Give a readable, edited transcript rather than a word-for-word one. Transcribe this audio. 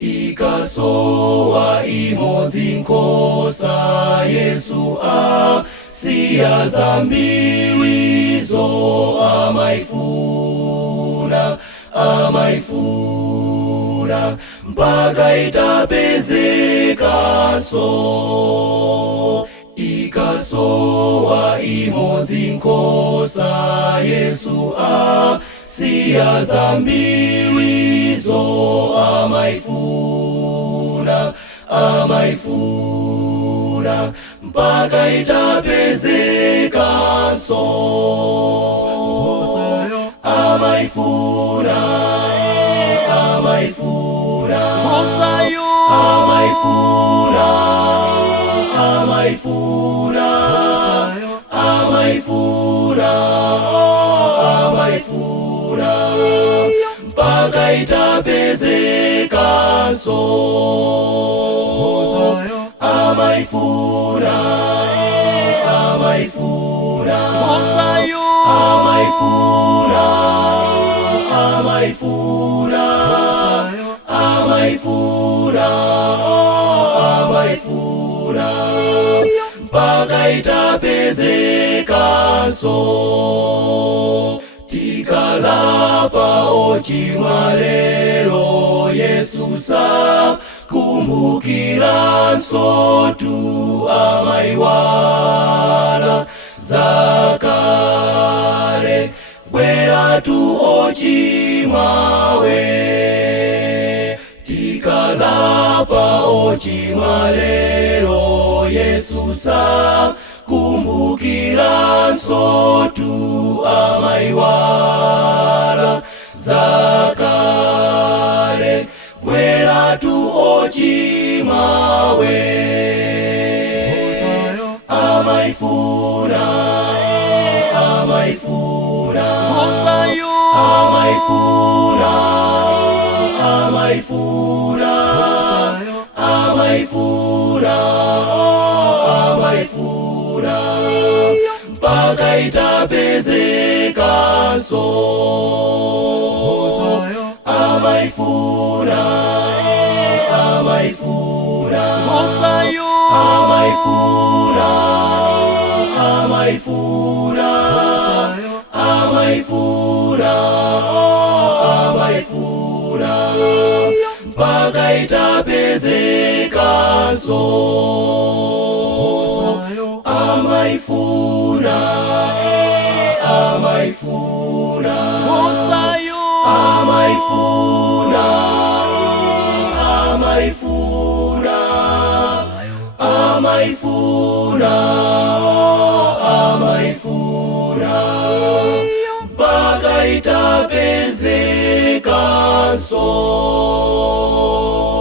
Ikasowa imodzi nkhosa Yesu asiya zambiri zo amaifuna mpaka itapezekanso. Ikasowa imodzi nkhosa Yesu asiya zambiri zo amaifuna mpaka itapezekanso. Amaifuna amaifuna amaifuna amaifuna amaifuna amaifuna mpaka itapezekanso. Amaifuna amaifuna amaifuna amaifuna amaifuna amaifuna mpaka itapezekanso. Tikalapa ochimwa lero Yesu sakumbukiranso tu amaiwala zakale. Bwera tu ochimwawe. Tikalapa ochimwa lero Yesu sakumbukiranso tu amaiwala zakale. Bwera tu ochimwawe. Amaifuna amaifuna amaifuna amaifuna amaifuna amaifuna mpaka itapezekanso. Amaifuna amaifuna amaifuna amaifuna amaifuna amaifuna mpaka itapezekanso. Amaifuna amaifuna amaifuna amaifuna amaifuna amaifuna mpaka itapezekanso.